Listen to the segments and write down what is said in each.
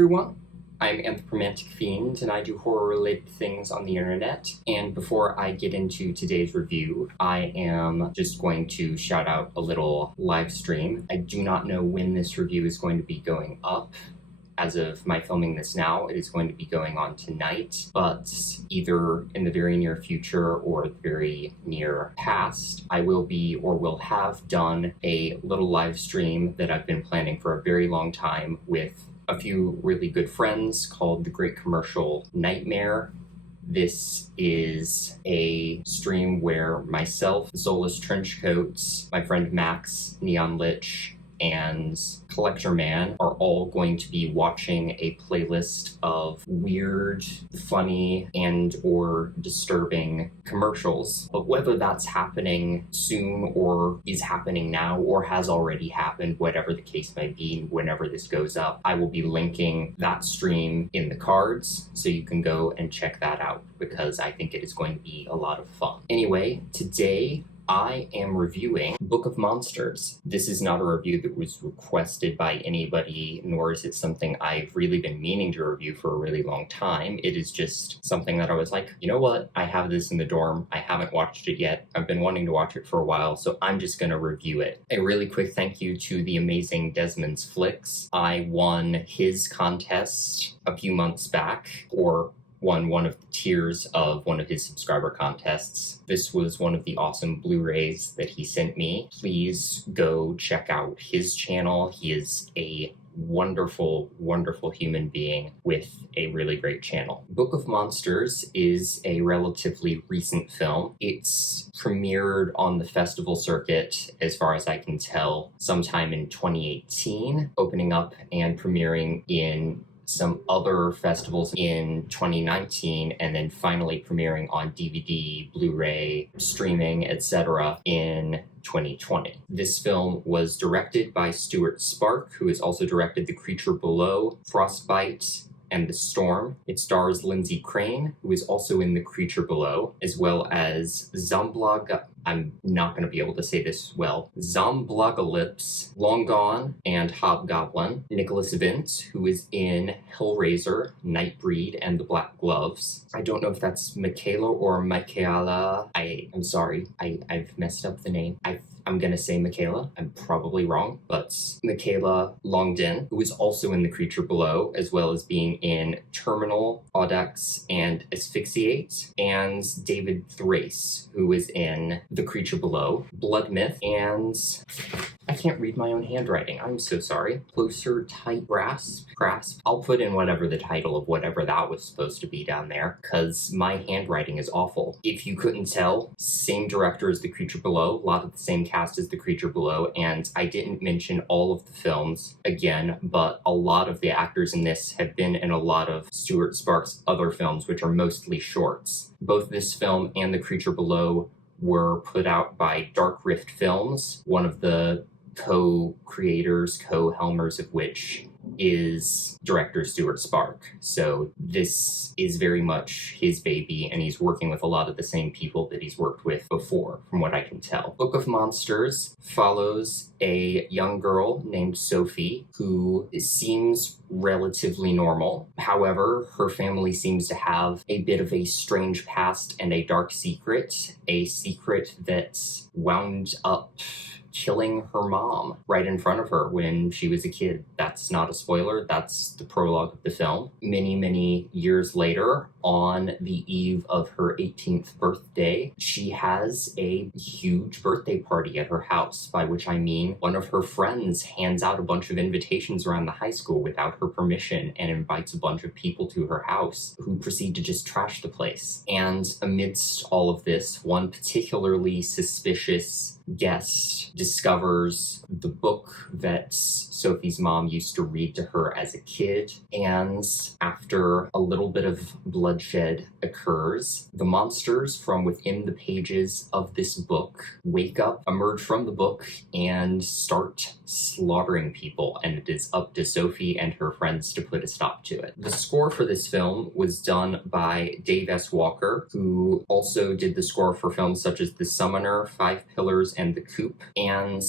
everyone, I'm Anthropomantic Fiend, and I do horror-related things on the internet. And before I get into today's review, I am just going to shout out a little live stream. I do not know when this review is going to be going up. As of my filming this now, it is going to be going on tonight, but either in the very near future or the very near past, I will be or will have done a little live stream that I've been planning for a very long time with a few really good friends called The Great Commercial Nightmare. This is a stream where myself, Zola's Trenchcoats, my friend Max, Neon Lich, and Collector Man are all going to be watching a playlist of weird, funny, and or disturbing commercials. But whether that's happening soon or is happening now or has already happened, whatever the case may be, whenever this goes up, I will be linking that stream in the cards so you can go and check that out because I think it is going to be a lot of fun. Anyway, today I am reviewing Book of Monsters. This is not a review that was requested by anybody, nor is it something I've really been meaning to review for a really long time. It is just something that I was like, you know what? I have this in the dorm. I haven't watched it yet. I've been wanting to watch it for a while, so I'm just gonna review it. A really quick thank you to the amazing Desmond's Flicks. I won his contest a few months back, or won one of the tiers of one of his subscriber contests. This was one of the awesome Blu-rays that he sent me. Please go check out his channel. He is a wonderful, wonderful human being with a really great channel. Book of Monsters is a relatively recent film. It's premiered on the festival circuit, as far as I can tell, sometime in 2018, opening up and premiering in some other festivals in 2019, and then finally premiering on DVD, Blu-ray, streaming, etc. in 2020. This film was directed by Stuart Spark, who has also directed The Creature Below, Frostbite, and The Storm. It stars Lindsay Crane, who is also in The Creature Below, as well as I'm not going to be able to say this well, Zomblogalypse, Long Gone, and Hobgoblin. Nicholas Vince, who is in Hellraiser, Nightbreed, and The Black Gloves. I don't know if that's Michaela or Michaela. I'm sorry, I've messed up the name. I'm gonna say Michaela. I'm probably wrong, but Michaela Longden, who is also in The Creature Below, as well as being in Terminal, Audax, and Asphyxiate, and David Thrace, who is in The Creature Below, Blood Myth, and I can't read my own handwriting. I'm so sorry. Closer, Tight, Grasp. I'll put in whatever the title of whatever that was supposed to be down there, because my handwriting is awful. If you couldn't tell, same director as The Creature Below, a lot of the same cast as The Creature Below, and I didn't mention all of the films again, but a lot of the actors in this have been in a lot of Stuart Sparks' other films, which are mostly shorts. Both this film and The Creature Below were put out by Dark Rift Films, one of the co-creators, co-helmers of which is director Stuart Spark. So this is very much his baby, and he's working with a lot of the same people that he's worked with before, from what I can tell. Book of Monsters follows a young girl named Sophie who seems relatively normal. However, her family seems to have a bit of a strange past and a dark secret, a secret that wound up killing her mom right in front of her when she was a kid. That's not a spoiler, that's the prologue of the film. Many, many years later, on the eve of her 18th birthday, she has a huge birthday party at her house, by which I mean one of her friends hands out a bunch of invitations around the high school without her permission and invites a bunch of people to her house who proceed to just trash the place. And amidst all of this, one particularly suspicious guest discovers the book that Sophie's mom used to read to her as a kid, and after a little bit of bloodshed occurs, the monsters from within the pages of this book wake up, emerge from the book, and start slaughtering people, and it is up to Sophie and her friends to put a stop to it. The score for this film was done by Dave S. Walker, who also did the score for films such as The Summoner, Five Pillars, and The Coop, and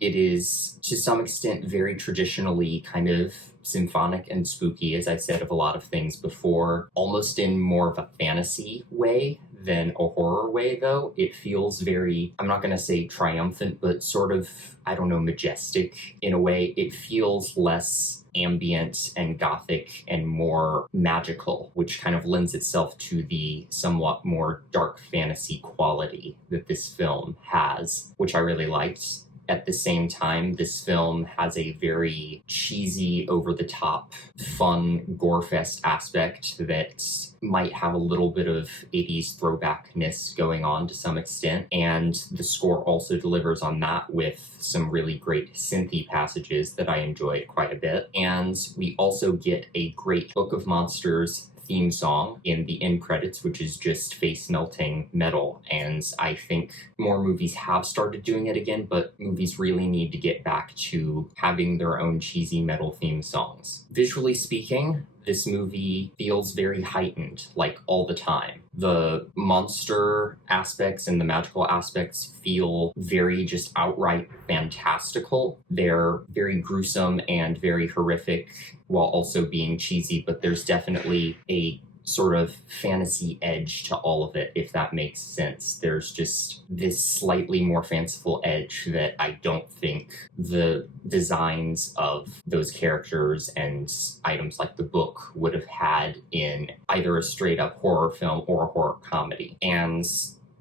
It is, to some extent, very traditionally kind of symphonic and spooky, as I've said of a lot of things before, almost in more of a fantasy way than a horror way, though. It feels very, I'm not going to say triumphant, but sort of, I don't know, majestic in a way. It feels less ambient and gothic and more magical, which kind of lends itself to the somewhat more dark fantasy quality that this film has, which I really liked. At the same time, this film has a very cheesy, over-the-top, fun, gore-fest aspect that might have a little bit of 80s throwbackness going on to some extent, and the score also delivers on that with some really great synthy passages that I enjoyed quite a bit. And we also get a great Book of Monsters theme song in the end credits, which is just face-melting metal. And I think more movies have started doing it again, but movies really need to get back to having their own cheesy metal theme songs. Visually speaking, this movie feels very heightened, like all the time. The monster aspects and the magical aspects feel very just outright fantastical. They're very gruesome and very horrific while also being cheesy, but there's definitely a sort of fantasy edge to all of it, if that makes sense. There's just this slightly more fanciful edge that I don't think the designs of those characters and items like the book would have had in either a straight up horror film or a horror comedy. And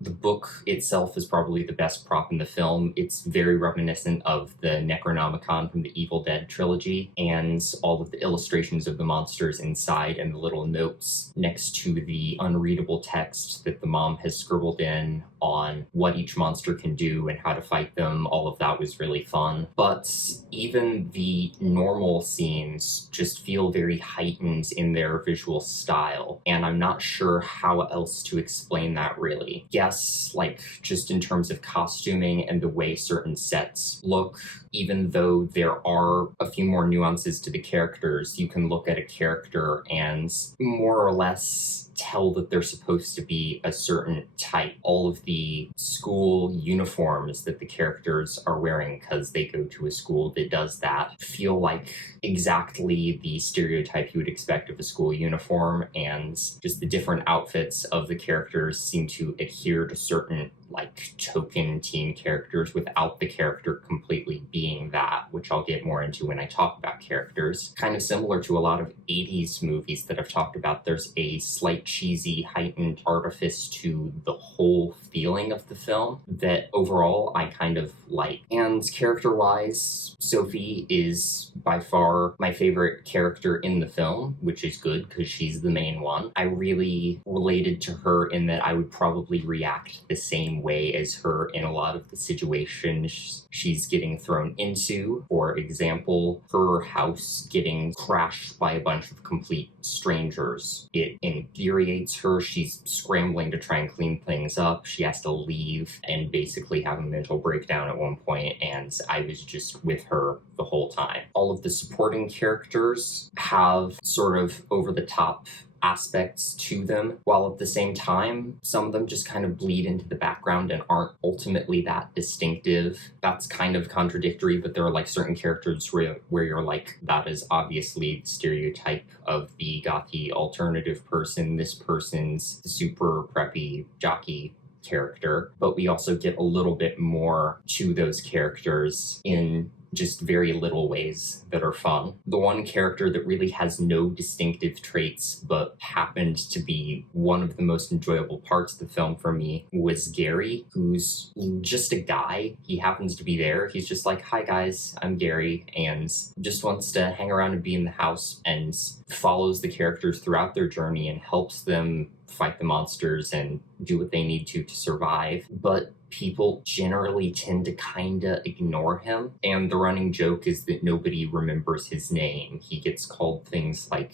the book itself is probably the best prop in the film. It's very reminiscent of the Necronomicon from the Evil Dead trilogy, and all of the illustrations of the monsters inside and the little notes next to the unreadable text that the mom has scribbled in on what each monster can do and how to fight them. All of that was really fun. But even the normal scenes just feel very heightened in their visual style, and I'm not sure how else to explain that really. Yes, like just in terms of costuming and the way certain sets look, even though there are a few more nuances to the characters, you can look at a character and more or less tell that they're supposed to be a certain type. All of the school uniforms that the characters are wearing, because they go to a school that does that, feel like exactly the stereotype you would expect of a school uniform, and just the different outfits of the characters seem to adhere to certain like token team characters without the character completely being that, which I'll get more into when I talk about characters. Kind of similar to a lot of 80s movies that I've talked about, there's a slight cheesy, heightened artifice to the whole feeling of the film that overall I kind of like. And character-wise, Sophie is by far my favorite character in the film, which is good because she's the main one. I really related to her in that I would probably react the same way as her in a lot of the situations she's getting thrown into. For example, her house getting crashed by a bunch of complete strangers. It infuriates her. She's scrambling to try and clean things up. She has to leave and basically have a mental breakdown at one point, and I was just with her the whole time. All of the supporting characters have sort of over-the-top aspects to them, while at the same time, some of them just kind of bleed into the background and aren't ultimately that distinctive. That's kind of contradictory, but there are like certain characters where you're like, that is obviously the stereotype of the gothy alternative person. This person's the super preppy jockey character, but we also get a little bit more to those characters in just very little ways that are fun. The one character that really has no distinctive traits but happened to be one of the most enjoyable parts of the film for me was Gary, who's just a guy. He happens to be there. He's just like, hi guys, I'm Gary, and just wants to hang around and be in the house, and follows the characters throughout their journey and helps them fight the monsters and do what they need to survive. But people generally tend to kinda ignore him, and the running joke is that nobody remembers his name. He gets called things like,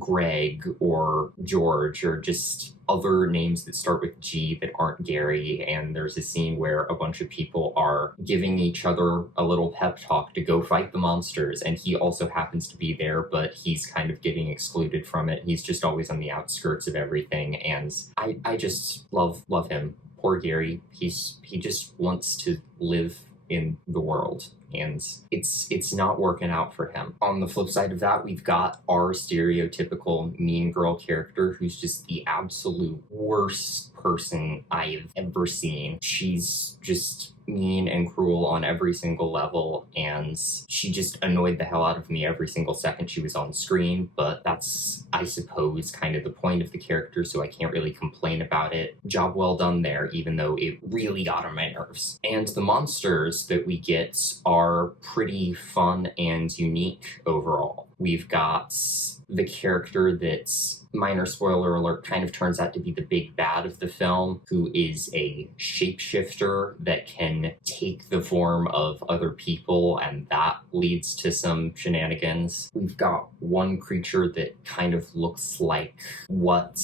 Greg or George, or just other names that start with G that aren't Gary. And there's a scene where a bunch of people are giving each other a little pep talk to go fight the monsters, and he also happens to be there, but he's kind of getting excluded from it. He's just always on the outskirts of everything, and I just love him. Poor Gary. He just wants to live in the world, and it's not working out for him. On the flip side of that, we've got our stereotypical mean girl character who's just the absolute worst person I've ever seen. She's just mean and cruel on every single level, and she just annoyed the hell out of me every single second she was on screen, but that's, I suppose, kind of the point of the character, so I can't really complain about it. Job well done there, even though it really got on my nerves. And the monsters that we get are pretty fun and unique overall. We've got the character that's, minor spoiler alert, kind of turns out to be the big bad of the film, who is a shapeshifter that can take the form of other people, and that leads to some shenanigans. We've got one creature that kind of looks like what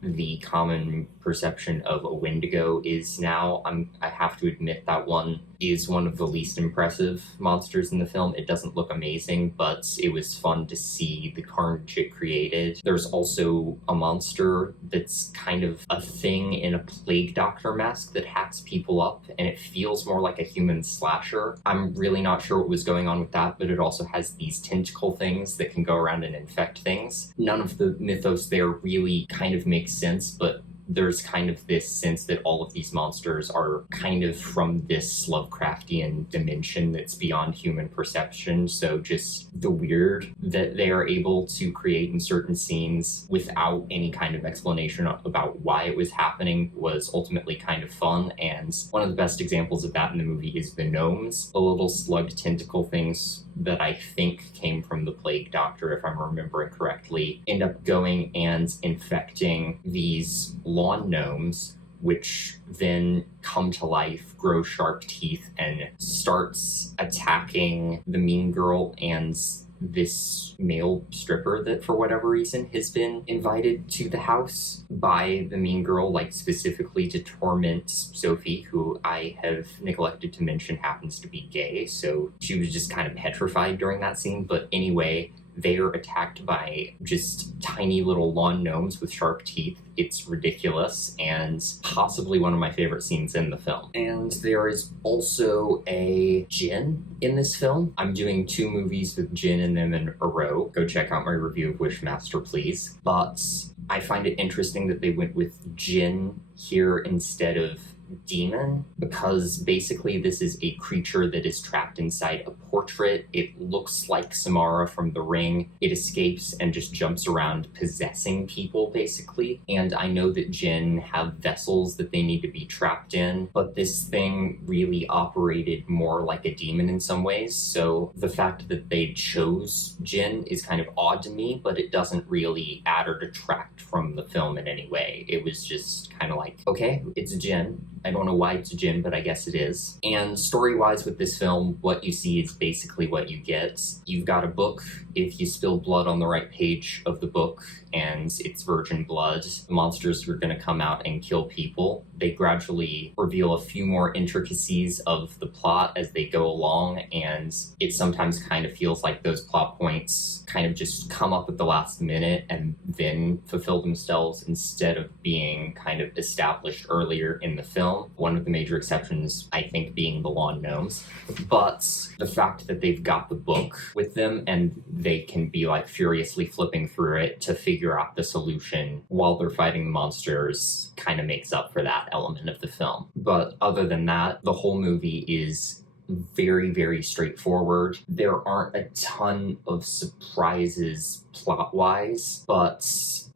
the common perception of a Wendigo is now. I have to admit that one is one of the least impressive monsters in the film. It doesn't look amazing, but it was fun to see the carnage it created. There's also a monster that's kind of a thing in a plague doctor mask that hacks people up, and it feels more like a human slasher. I'm really not sure what was going on with that, but it also has these tentacle things that can go around and infect things. None of the mythos there really kind of makes sense, but there's kind of this sense that all of these monsters are kind of from this Lovecraftian dimension that's beyond human perception. So just the weird that they are able to create in certain scenes without any kind of explanation about why it was happening was ultimately kind of fun. And one of the best examples of that in the movie is the Gnomes, the little slug tentacle things that I think came from the Plague Doctor, if I'm remembering correctly, end up going and infecting these lawn gnomes, which then come to life, grow sharp teeth, and starts attacking the mean girl and this male stripper that for whatever reason has been invited to the house by the mean girl, like specifically to torment Sophie, who I have neglected to mention happens to be gay, so she was just kind of petrified during that scene. But anyway, they are attacked by just tiny little lawn gnomes with sharp teeth. It's ridiculous and possibly one of my favorite scenes in the film. And there is also a djinn in this film. I'm doing 2 movies with djinn in them in a row. Go check out my review of Wishmaster, please. But I find it interesting that they went with djinn here instead of demon, because basically this is a creature that is trapped inside a portrait. It looks like Samara from The Ring. It escapes and just jumps around possessing people, basically. And I know that djinn have vessels that they need to be trapped in, but this thing really operated more like a demon in some ways. So the fact that they chose djinn is kind of odd to me, but it doesn't really add or detract from the film in any way. It was just kind of like, okay, it's a djinn. I don't know why it's a djinn, but I guess it is. And story-wise with this film, what you see is basically what you get. You've got a book. If you spill blood on the right page of the book and it's virgin blood, the monsters are going to come out and kill people. They gradually reveal a few more intricacies of the plot as they go along, and it sometimes kind of feels like those plot points kind of just come up at the last minute and then fulfill themselves instead of being kind of established earlier in the film. One of the major exceptions, I think, being the lawn gnomes. But the fact that they've got the book with them and they can be like furiously flipping through it to figure out the solution while they're fighting the monsters kind of makes up for that element of the film. But other than that, the whole movie is very, very straightforward. There aren't a ton of surprises plot-wise, but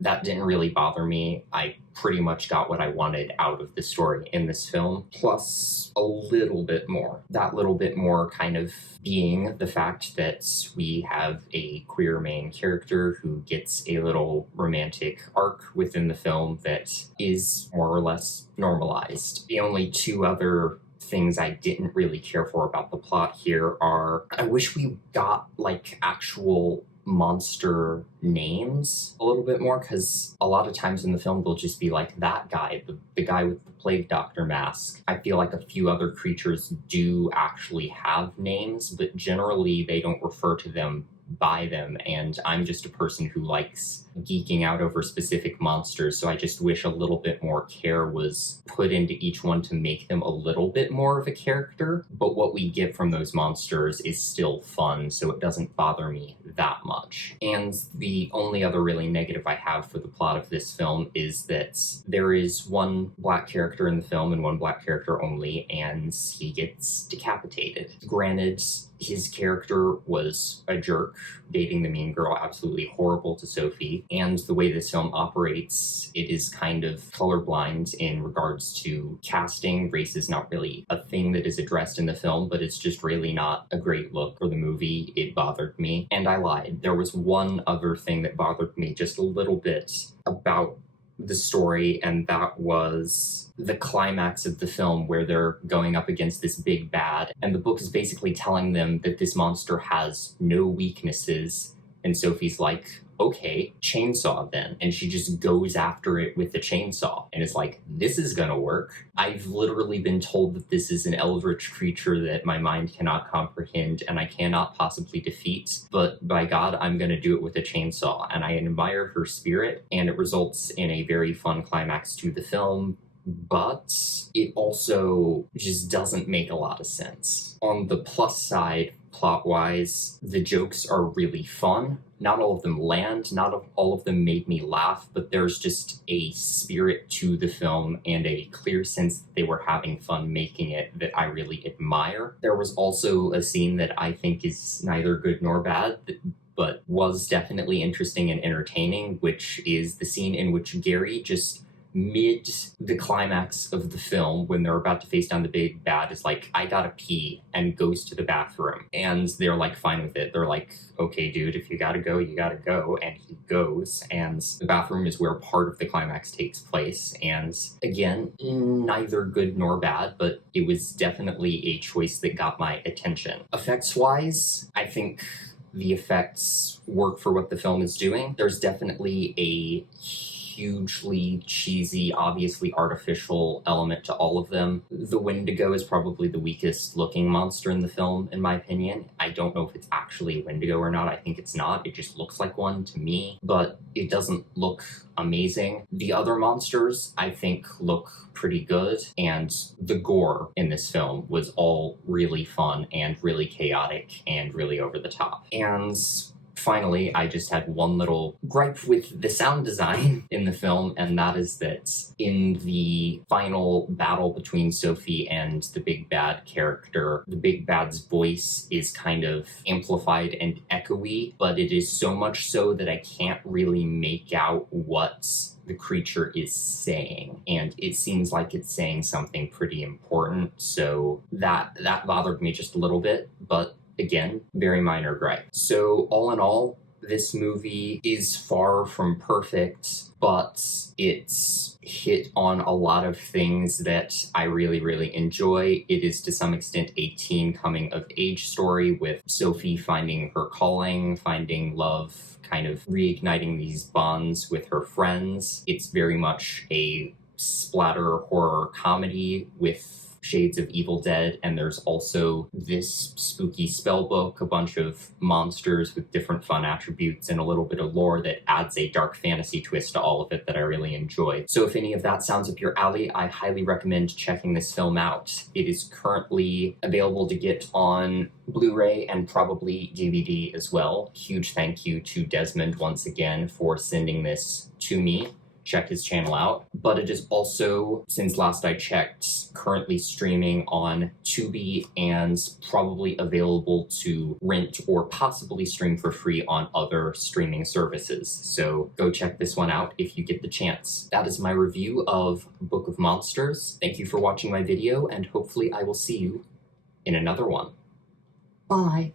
that didn't really bother me. I pretty much got what I wanted out of the story in this film, plus a little bit more. That little bit more kind of being the fact that we have a queer main character who gets a little romantic arc within the film that is more or less normalized. The only 2 other things I didn't really care for about the plot here are, I wish we got like actual monster names a little bit more, because a lot of times in the film they'll just be like that guy, the guy with the plague doctor mask. I feel like a few other creatures do actually have names, but generally they don't refer to them by them, and I'm just a person who likes geeking out over specific monsters, so I just wish a little bit more care was put into each one to make them a little bit more of a character. But what we get from those monsters is still fun, so it doesn't bother me that much. And the only other really negative I have for the plot of this film is that there is one black character in the film and one black character only, and he gets decapitated. Granted, his character was a jerk, dating the mean girl, absolutely horrible to Sophie, and the way this film operates, it is kind of colorblind in regards to casting. Race is not really a thing that is addressed in the film, but it's just really not a great look for the movie. It bothered me, and I lied. There was one other thing that bothered me just a little bit about the story, and that was the climax of the film where they're going up against this big bad, and the book is basically telling them that this monster has no weaknesses, and Sophie's like, okay, chainsaw then. And she just goes after it with the chainsaw. And it's like, this is gonna work. I've literally been told that this is an eldritch creature that my mind cannot comprehend and I cannot possibly defeat. But by God, I'm gonna do it with a chainsaw. And I admire her spirit, and it results in a very fun climax to the film. But it also just doesn't make a lot of sense. On the plus side, plot-wise, the jokes are really fun. Not all of them land, not all of them made me laugh, but there's just a spirit to the film and a clear sense that they were having fun making it that I really admire. There was also a scene that I think is neither good nor bad, but was definitely interesting and entertaining, which is the scene in which Gary just mid the climax of the film, when they're about to face down the big bad, is like, I gotta pee, and goes to the bathroom. And they're like fine with it. They're like, okay, dude, if you gotta go, you gotta go. And he goes, and the bathroom is where part of the climax takes place. And again, neither good nor bad, but it was definitely a choice that got my attention. Effects-wise, I think the effects work for what the film is doing. There's definitely a hugely cheesy, obviously artificial element to all of them. The Wendigo is probably the weakest looking monster in the film, in my opinion. I don't know if it's actually a Wendigo or not. I think it's not. It just looks like one to me, but it doesn't look amazing. The other monsters, I think, look pretty good, and the gore in this film was all really fun and really chaotic and really over the top. And finally, I just had one little gripe with the sound design in the film, and that is that in the final battle between Sophie and the big bad character, the big bad's voice is kind of amplified and echoey, but it is so much so that I can't really make out what the creature is saying, and it seems like it's saying something pretty important, so that bothered me just a little bit, but again, very minor gripe. So all in all, this movie is far from perfect, but it's hit on a lot of things that I really, really enjoy. It is to some extent a teen coming of age story with Sophie finding her calling, finding love, kind of reigniting these bonds with her friends. It's very much a splatter horror comedy with shades of Evil Dead, and there's also this spooky spell book, a bunch of monsters with different fun attributes, and a little bit of lore that adds a dark fantasy twist to all of it that I really enjoy. So if any of that sounds up your alley, I highly recommend checking this film out. It is currently available to get on Blu-ray and probably DVD as well. Huge thank you to Desmond once again for sending this to me. Check his channel out. But it is also, since last I checked, currently streaming on Tubi and probably available to rent or possibly stream for free on other streaming services. So go check this one out if you get the chance. That is my review of Book of Monsters. Thank you for watching my video, and hopefully I will see you in another one. Bye.